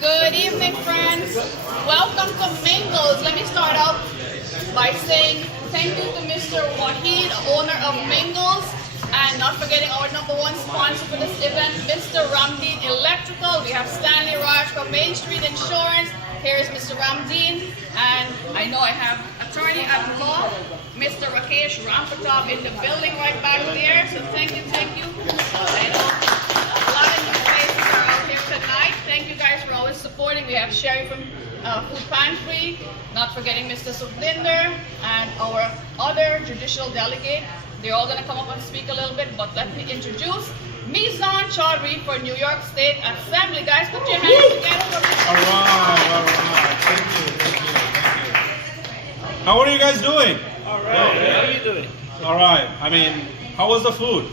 Good evening, friends. Welcome to Mingles. Let me start out by saying thank you to Mr. Wahid, owner of Mingles, and not forgetting our #1 sponsor for this event, Mr. Ramdeen Electrical. We have Stanley Raj from Main Street Insurance. Here is Mr. Ramdeen, and I know I have attorney at law, Mr. Rakesh Rampatov in the building right back there. So thank you, thank you. I know a lot of new faces are out here tonight. Thank you guys for always supporting. We have Sherry from Food Pantry, not forgetting Mr. Sublinder, and our other judicial delegate. They're all going to come up and speak a little bit, but let me introduce Mizan Chaudhry for New York State Assembly. Guys, put your hands together for Mr. All right. Thank you. How are you guys doing? All right. How are you doing? All right. I mean, how was the food?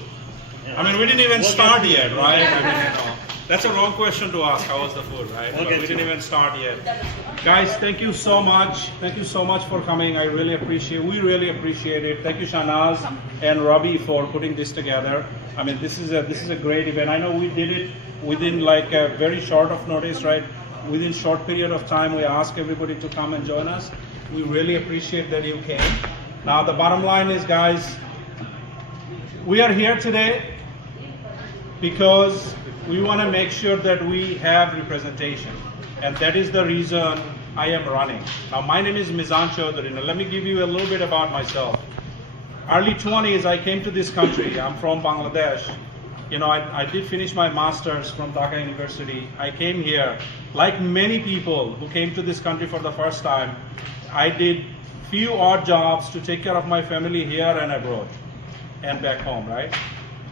I mean, we didn't even start yet, right? I mean, that's a wrong question to ask. How was the food, right? But we didn't even start yet. Guys, thank you so much. Thank you so much for coming. I really appreciate. We really appreciate it. Thank you, Shanaz and Robbie, for putting this together. I mean, this is a great event. I know we did it within like a very short of notice, right? Within short period of time, we asked everybody to come and join us. We really appreciate that you came. Now, the bottom line is, guys, we are here today because we want to make sure that we have representation. And that is the reason I am running. Now, my name is Mizan Chaudhry. Now, let me give you a little bit about myself. Early 20s, I came to this country. I'm from Bangladesh. You know, I did finish my master's from Dhaka University. I came here. Like many people who came to this country for the first time, I did few odd jobs to take care of my family here and abroad and back home, right?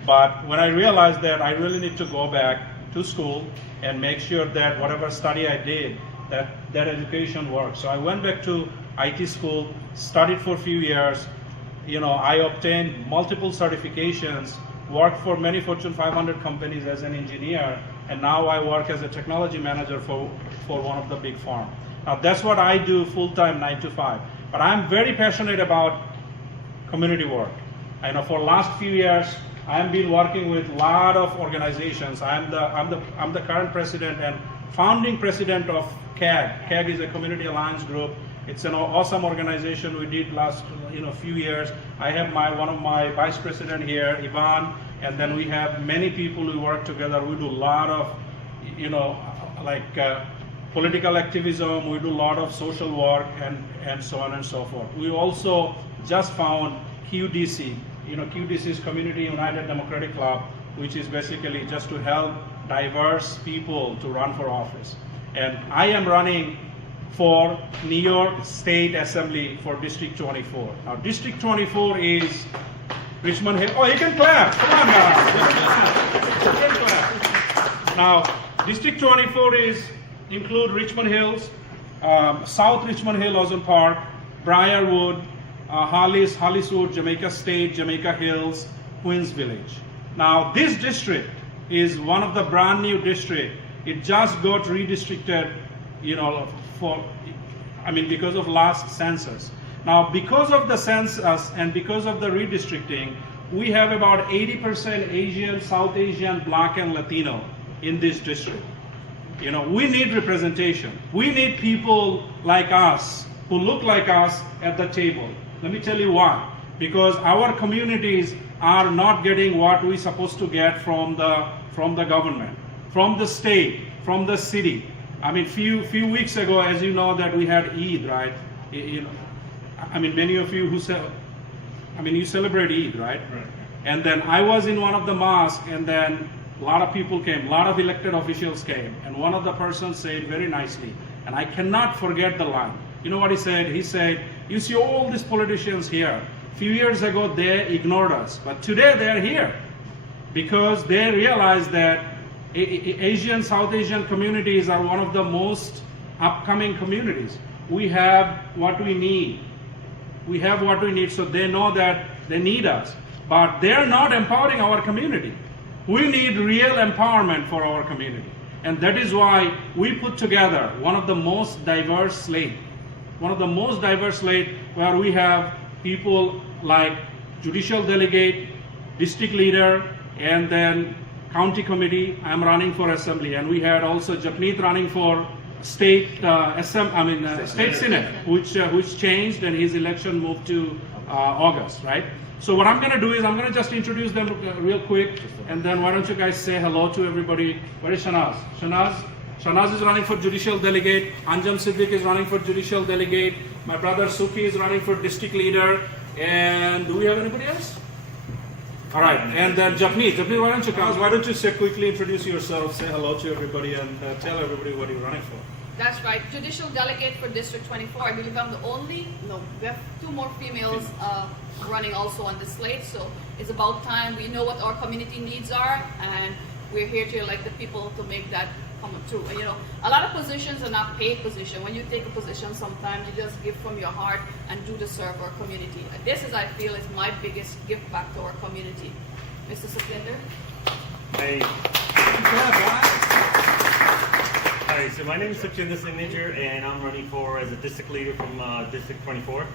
But when I realized that I really need to go back to school and make sure that whatever study I did, that education works. So I went back to IT school, studied for a few years. You know, I obtained multiple certifications, worked for many Fortune 500 companies as an engineer, and now I work as a technology manager for one of the big firms. Now that's what I do full-time, 9 to 5. But I'm very passionate about community work. I know for the last few years, I've been working with a lot of organizations. I'm the current president and founding president of CAG. CAG is a Community Alliance Group. It's an awesome organization we did last few years. I have one of my vice president here, Ivan, and then we have many people who work together. We do a lot of political activism. We do a lot of social work and so on and so forth. We also just found QDC. QDC is Community United Democratic Club, which is basically just to help diverse people to run for office. And I am running for New York State Assembly for District 24. Now, District 24 is Richmond Hill. Oh, you can clap. Come on, guys. You can clap. Now, District 24 include Richmond Hills, South Richmond Hill, Ozone Park, Briarwood, Holliswood, Jamaica State, Jamaica Hills, Queens Village. Now, this district is one of the brand new districts. It just got redistricted, because of last census. Now, because of the census and because of the redistricting, we have about 80% Asian, South Asian, Black, and Latino in this district. We need representation. We need people like us, who look like us at the table. Let me tell you why. Because our communities are not getting what we're supposed to get from the government, from the state, from the city. I mean, few weeks ago, as you know, that we had Eid, right? Many of you you celebrate Eid, right? Right. And then I was in one of the mosques, and then a lot of people came, a lot of elected officials came, and one of the persons said very nicely, and I cannot forget the line. You know what he said? He said, you see all these politicians here. A few years ago, they ignored us, but today they're here because they realize that Asian, South Asian communities are one of the most upcoming communities. We have what we need. We have what we need, so they know that they need us, but they're not empowering our community. We need real empowerment for our community. And that is why we put together one of the most diverse slate. Where we have people like judicial delegate, district leader, and then county committee. I'm running for assembly, and we had also Chutney running for state state senate, which changed, and his election moved to August, right? So what I'm going to do is I'm going to just introduce them real quick, and then why don't you guys say hello to everybody. Where is Shanaz? Shanaz is running for judicial delegate. Anjam Siddiq is running for judicial delegate. My brother Suki is running for district leader. And do we have anybody else? All right, and then Chutney, why don't you come? Why don't you say quickly introduce yourself, say hello to everybody, and tell everybody what you're running for. That's right. Judicial delegate for District 24. I believe I'm the only. No, we have 2 more females running also on the slate. So it's about time we know what our community needs are, and we're here to elect the people to make that come true. And, you know, a lot of positions are not paid positions. When you take a position, sometimes you just give from your heart and do to serve our community. And this is, I feel, is my biggest gift back to our community. Mr. Sapinder? Hey. Hi, so my name is Sukhchinder Signature, and I'm running for as a district leader from District 24.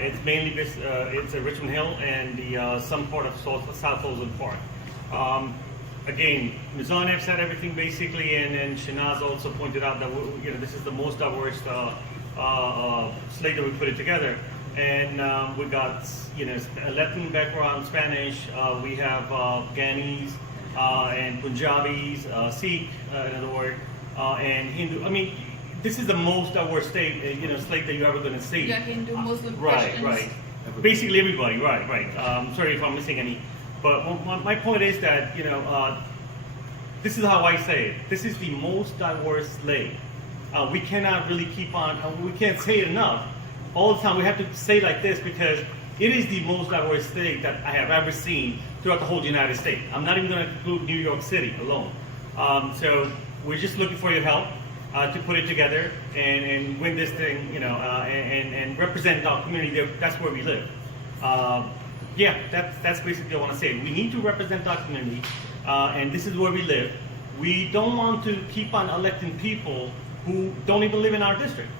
It's mainly it's Richmond Hill and the some part of South Holden Park. Again, Mizan have said everything basically, and Shanaz also pointed out that this is the most diverse slate that we put it together. And we got Latin background, Spanish. We have Guyanese and Punjabis, Sikh, in other words, and Hindu. I mean, this is the most diverse slate that you're ever going to see. Yeah, Hindu, Muslim, Christians. Right. Basically everybody. Right. Sorry if I'm missing any. But my point is that, this is how I say it. This is the most diverse slate. We cannot really keep on, we can't say it enough. All the time we have to say like this because it is the most diverse slate that I have ever seen throughout the whole United States. I'm not even going to include New York City alone. So we're just looking for your help to put it together and win this thing, and represent our community. That's where we live. Yeah, that's basically what I want to say. We need to represent our community, and this is where we live. We don't want to keep on electing people who don't even live in our district.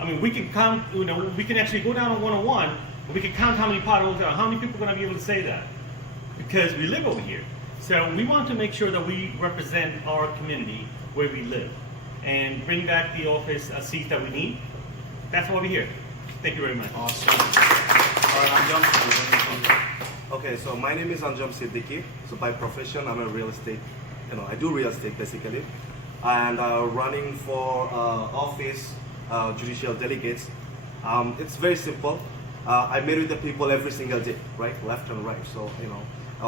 I mean, we can count, we can actually go down on 101, and we can count how many potholes there are. How many people are going to be able to say that? Because we live over here. So we want to make sure that we represent our community where we live and bring back the office seats that we need. That's why we're here. Thank you very much. Awesome. All right, Anjam. Okay, so my name is Anjam Siddiqui. So by profession, I'm a real estate, I do real estate basically. And running for office, judicial delegates. It's very simple. I meet with the people every single day, right? Left and right. So,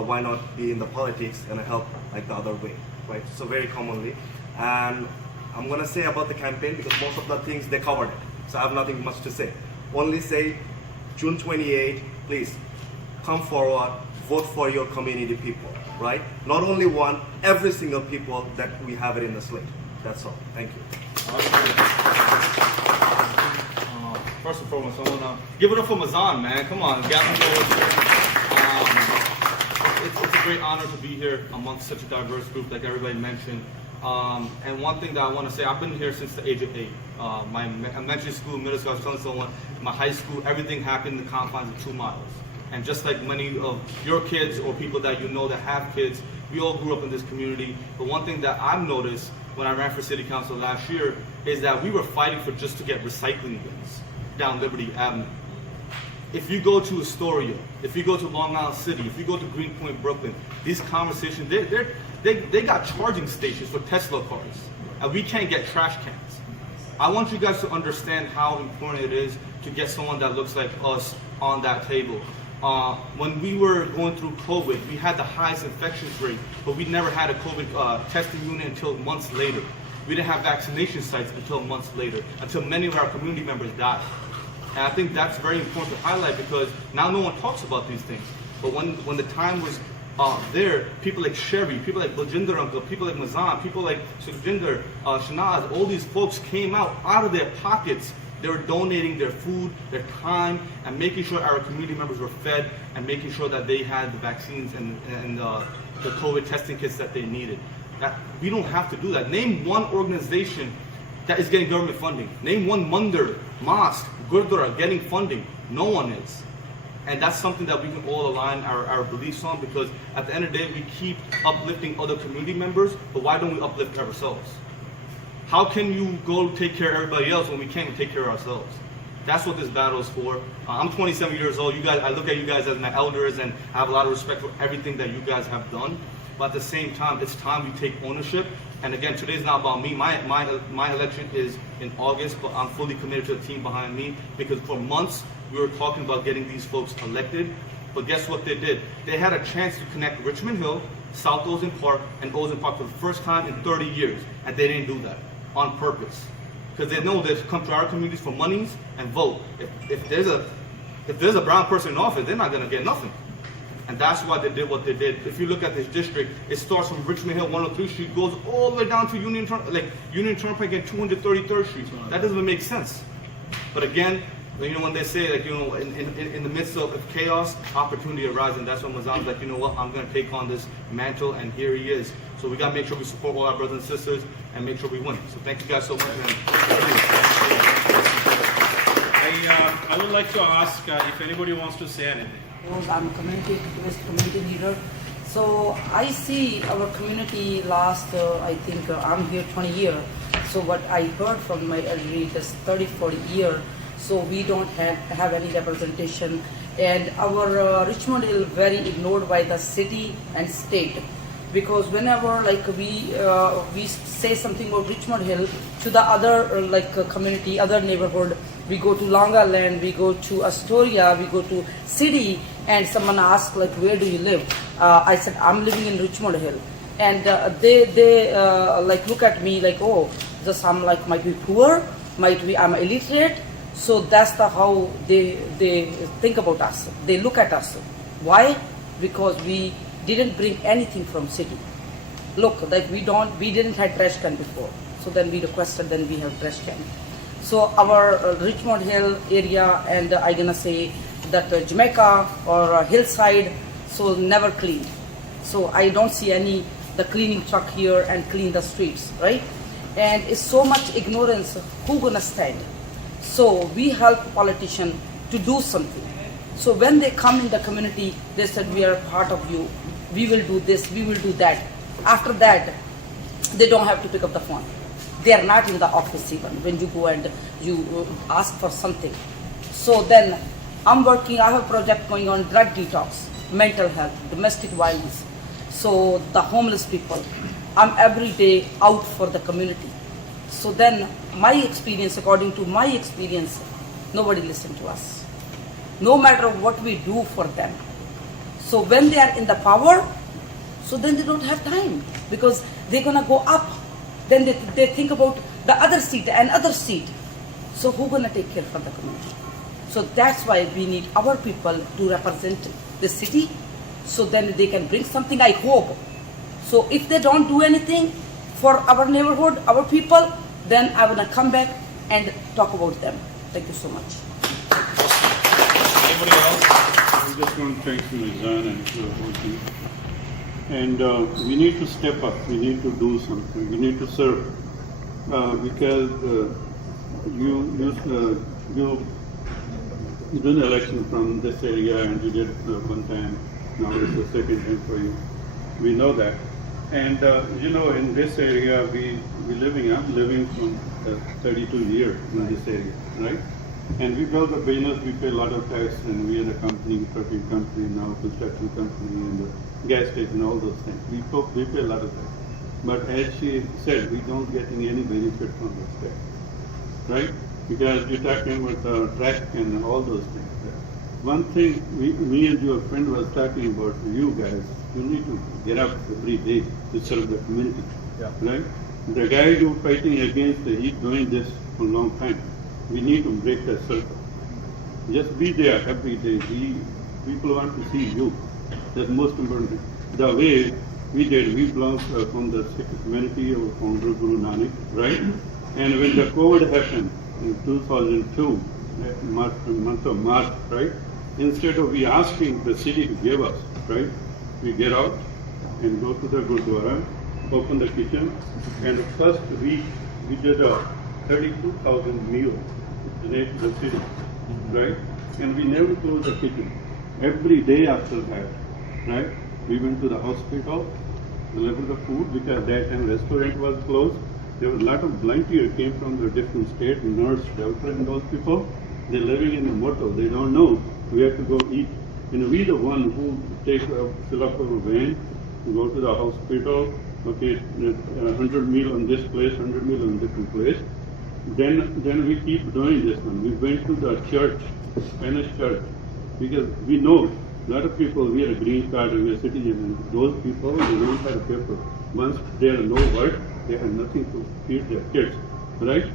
why not be in the politics and help like the other way, right? So very commonly. And I'm gonna say about the campaign because most of the things they covered it. So I have nothing much to say. Only say June 28, please come forward, vote for your community people, right? Not only one, every single people that we have it in the slate. That's all. Thank you. First and foremost, I want to give it up for Mizan, man. Come on, Gavin. It's a great honor to be here amongst such a diverse group, like everybody mentioned. And one thing that I want to say, I've been here since the age of 8. My elementary school, middle school, I was telling someone, my high school, everything happened in the confines of 2 miles. And just like many of your kids or people that you know that have kids, we all grew up in this community. But one thing that I've noticed when I ran for city council last year is that we were fighting for just to get recycling bins down Liberty Avenue. If you go to Astoria, if you go to Long Island City, if you go to Greenpoint, Brooklyn, these conversations, they got charging stations for Tesla cars, and we can't get trash cans. I want you guys to understand how important it is to get someone that looks like us on that table. When we were going through COVID, we had the highest infections rate, but we never had a COVID testing unit until months later. We didn't have vaccination sites until months later, until many of our community members died. And I think that's very important to highlight because now no one talks about these things. But when the time was there, people like Sherry, people like Bajinder Uncle, people like Mizan, people like Sukhchinder, Shanaz, all these folks came out of their pockets. They were donating their food, their time, and making sure our community members were fed and making sure that they had the vaccines and the COVID testing kits that they needed. We don't have to do that. Name one organization that is getting government funding. Name one mandir, mosque, gurdwara getting funding. No one is. And that's something that we can all align our beliefs on, because at the end of the day, we keep uplifting other community members, but why don't we uplift ourselves? How can you go take care of everybody else when we can't take care of ourselves? That's what this battle is for. I'm 27 years old. You guys, I look at you guys as my elders, and I have a lot of respect for everything that you guys have done. But at the same time, it's time we take ownership. And again, today's not about me. My election is in August, but I'm fully committed to the team behind me, because for months we were talking about getting these folks elected. But guess what they did? They had a chance to connect Richmond Hill, South Ozen Park, and Ozen Park for the first time in 30 years, and they didn't do that on purpose, because they know they've come to our communities for monies and vote. If there's a brown person in office, they're not going to get nothing. And that's why they did what they did. If you look at this district, it starts from Richmond Hill, 103rd Street, goes all the way down to Union Turnpike and 233rd Street. That doesn't make sense. But again, you know, when they say, like, you know, in the midst of chaos, opportunity arises, and that's when Mizan's like, you know what, I'm going to take on this mantle, and here he is. So we got to make sure we support all our brothers and sisters and make sure we win. So thank you guys so much. I would like to ask if anybody wants to say anything. I'm a community leader. So I see our community last, I think I'm here 20 years. So what I heard from my elderly is 30, 40 years. So we don't have any representation. And our Richmond Hill very ignored by the city and state. Because whenever like we say something about Richmond Hill to the other community, other neighborhood, we go to Longa Land, we go to Astoria, we go to city, and someone asks like, where do you live? I said, I'm living in Richmond Hill, and they like look at me like, oh, just I'm like might be poor, might be I'm illiterate. So that's how they think about us. They look at us. Why? Because we didn't bring anything from city. Look, like we didn't have trash can before. So then we requested, then we have trash can. So our Richmond Hill area, and I'm gonna say that Jamaica or Hillside, so never cleaned. So I don't see the cleaning truck here and clean the streets, right? And it's so much ignorance. Who gonna stand? So we help politicians to do something. So when they come in the community, they said, we are part of you. We will do this, we will do that. After that, they don't have to pick up the phone. They are not in the office even when you go and you ask for something. So then I'm working, I have a project going on drug detox, mental health, domestic violence. So the homeless people, I'm every day out for the community. So then my experience, according to my experience, nobody listens to us. No matter what we do for them. So when they are in the power, so then they don't have time, because they're gonna go up. Then they think about the other seat and other seat. So who's gonna take care for the community? So that's why we need our people to represent the city, so then they can bring something, I hope. So if they don't do anything for our neighborhood, our people, then I'm gonna come back and talk about them. Thank you so much. Anybody else? I just want to thank Mizan and the whole team. And we need to step up. We need to do something. We need to serve, because you did an election from this area, and you did one time. Now it's the second time for you. We know that. And you know, in this area, I'm living from 32 years in this area, right? And we built a business, we pay a lot of tax, and we are a company, trucking company now, construction company, and the gas station, all those things. We pay a lot of tax. But as she said, we don't get any benefit from this tax, right? Because you're talking about track and all those things. One thing, me and your friend was talking about, you guys, you need to get up every day to serve the community, right? The guy who's fighting against, he's doing this for a long time. We need to break that circle. Just be there every day. People want to see you. That's most important. The way we did, we belong from the Sikh community of founder Guru Nanak, right? And when the COVID happened in 2002, month of March, right? Instead of we asking the city to give us, right? We get out and go to the Gurdwara, open the kitchen, and the first week we did a 32,000 meal to the city, right? And we never closed the kitchen. Every day after that, right? We went to the hospital, delivered the food because that time restaurant was closed. There was a lot of volunteers came from the different states, nurse, doctor, and those people. They're living in a motel. They don't know where to go eat. And we the one who take fill up our van, go to the hospital. Okay, 100 meal on this place, 100 meal on different place. Then we keep doing this one. We went to the church, Spanish church, because we know a lot of people, we are a green card and we are citizens, and those people, they don't have a paper. Once they are no work, they have nothing to feed their kids, right?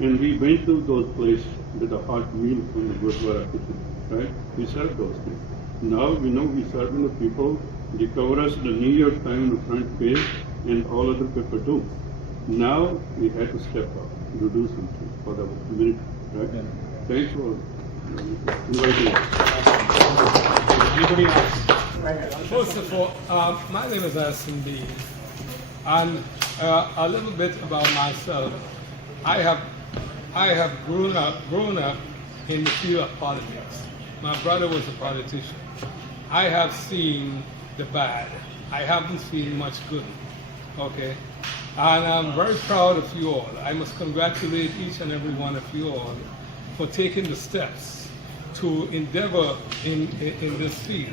And we went to those places with a hot meal from the Gurdwara kitchen, right? We serve those things. Now we know we serving the people, they cover us the New York Times on the front page, and all other people do. Now we have to step up to do something for the community, right? Yeah. Thanks for inviting us. Anybody else? First of all, my name is Asim B. And a little bit about myself. I have grown up in the field of politics. My brother was a politician. I have seen the bad. I haven't seen much good. Okay? And I'm very proud of you all. I must congratulate each and every one of you all for taking the steps to endeavor in this field.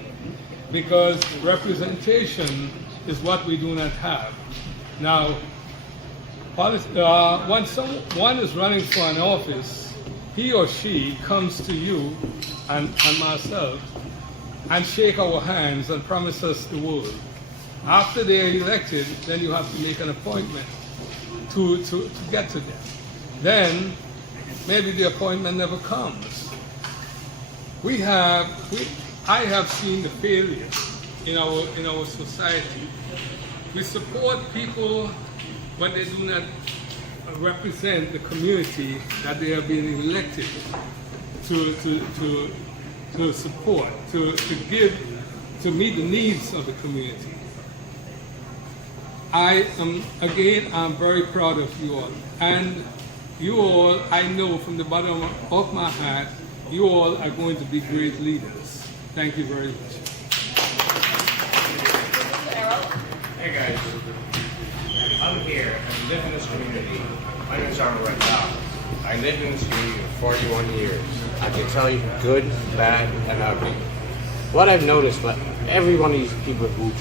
Because representation is what we do not have. Now, when someone is running for an office, he or she comes to you and myself and shake our hands and promise us the world. After they are elected, then you have to make an appointment to get to them. Then maybe the appointment never comes. I have seen the failure in our society. We support people, but they do not represent the community that they are being elected to support, to give, to meet the needs of the community. I'm very proud of you all. And you all, I know from the bottom of my heart, you all are going to be great leaders. Thank you very much. Hey guys, I'm here. I live in this community. My name is John right now. I lived in this community for 41 years. I can tell you good, bad, and ugly. What I've noticed, but every one of these people who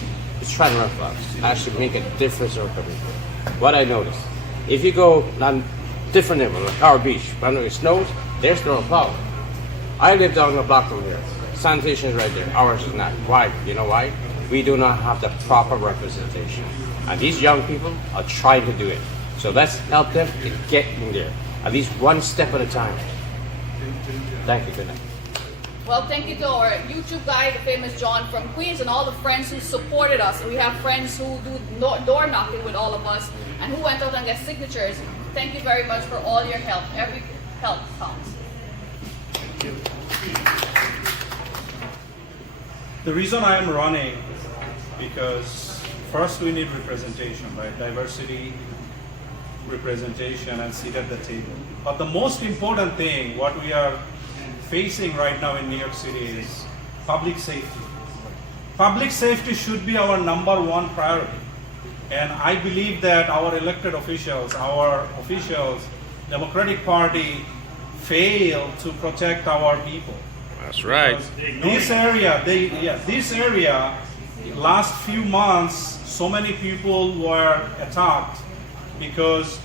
is trying to run for us actually make a difference in our community. What I noticed, if you go on different level, like our beach, when it snows, there's no power. I live down the block from here. Sanitation is right there. Ours is not. Why? You know why? We do not have the proper representation. And these young people are trying to do it. So let's help them to get in there. At least one step at a time. Thank you. Good night. Well, thank you to our YouTube guy, the famous John from Queens, and all the friends who supported us. We have friends who do door knocking with all of us and who went out and get signatures. Thank you very much for all your help. Every help counts. Thank you. The reason I am running, because first we need representation, right? Diversity, representation, and seat at the table. But the most important thing, what we are facing right now in New York City is public safety. Public safety should be our #1 priority. And I believe that our elected officials, Democratic Party, fail to protect our people. That's right. This area, last few months, so many people were attacked because,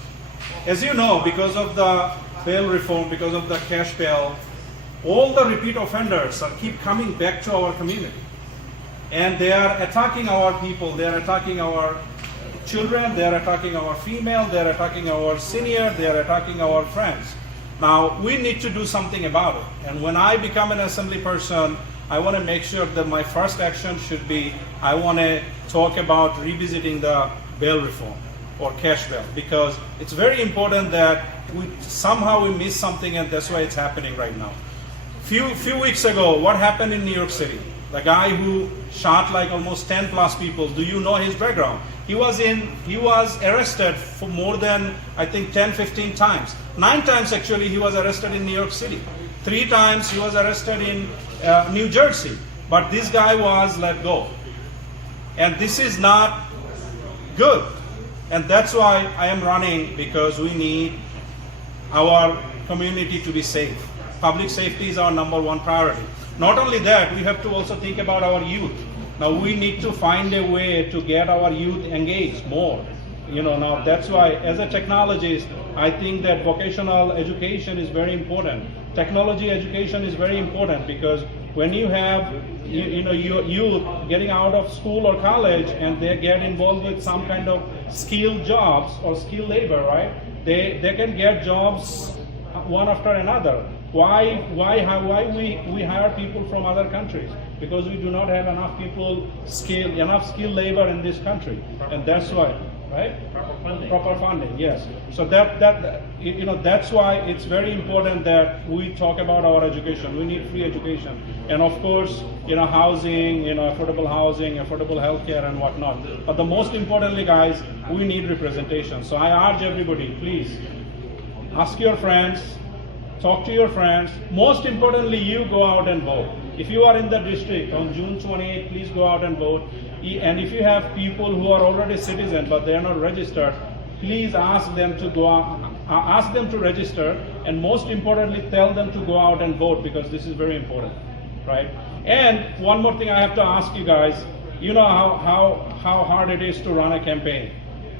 as you know, because of the bail reform, because of the cash bail, all the repeat offenders keep coming back to our community. And they are attacking our people, they are attacking our children, they are attacking our female, they are attacking our senior, they are attacking our friends. Now, we need to do something about it. And when I become an assembly person, I want to make sure that my first action should be, I want to talk about revisiting the bail reform or cash bail, because it's very important that somehow we miss something, and that's why it's happening right now. Few weeks ago, what happened in New York City? The guy who shot like almost 10 plus people, do you know his background? He was arrested for more than, I think, 10, 15 times. 9 times actually he was arrested in New York City. 3 times he was arrested in New Jersey. But this guy was let go. And this is not good. And that's why I am running, because we need our community to be safe. Public safety is our #1 priority. Not only that, we have to also think about our youth. Now we need to find a way to get our youth engaged more. Now that's why, as a technologist, I think that vocational education is very important. Technology education is very important, because when you have your youth getting out of school or college and they get involved with some kind of skilled jobs or skilled labor, right? They can get jobs one after another. Why we hire people from other countries? Because we do not have enough skilled labor in this country, and that's why, right? Proper funding, yes. So that's why it's very important that we talk about our education. We need free education, and of course, housing, affordable housing, affordable healthcare, and whatnot. But the most importantly, guys, we need representation. So I urge everybody, please ask your friends, talk to your friends. Most importantly, you go out and vote. If you are in the district on June 28th, please go out and vote. And if you have people who are already citizens but they are not registered, please ask them to go out, ask them to register, and most importantly, tell them to go out and vote, because this is very important, right? And one more thing I have to ask you guys. You know how hard it is to run a campaign.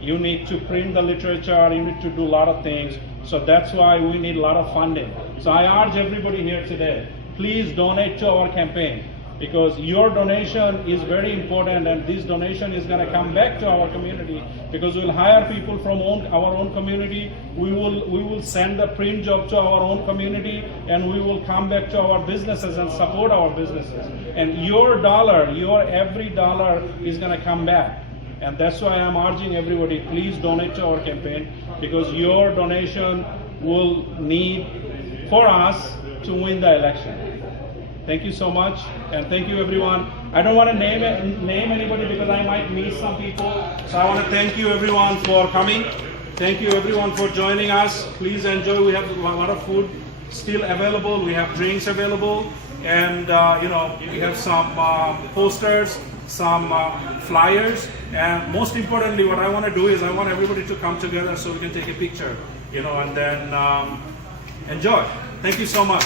You need to print the literature, you need to do a lot of things. So that's why we need a lot of funding. So I urge everybody here today, please donate to our campaign, because your donation is very important, and this donation is going to come back to our community, because we'll hire people from our own community. We will send the print job to our own community, and we will come back to our businesses and support our businesses. And your every dollar is going to come back. And that's why I'm urging everybody, please donate to our campaign, because your donation will need for us to win the election. Thank you so much, and thank you everyone. I don't want to name anybody because I might miss some people. So I want to thank you everyone for coming. Thank you everyone for joining us. Please enjoy. We have a lot of food still available. We have drinks available, and we have some posters, some flyers, and most importantly, what I want to do is I want everybody to come together so we can take a picture, and then enjoy. Thank you so much.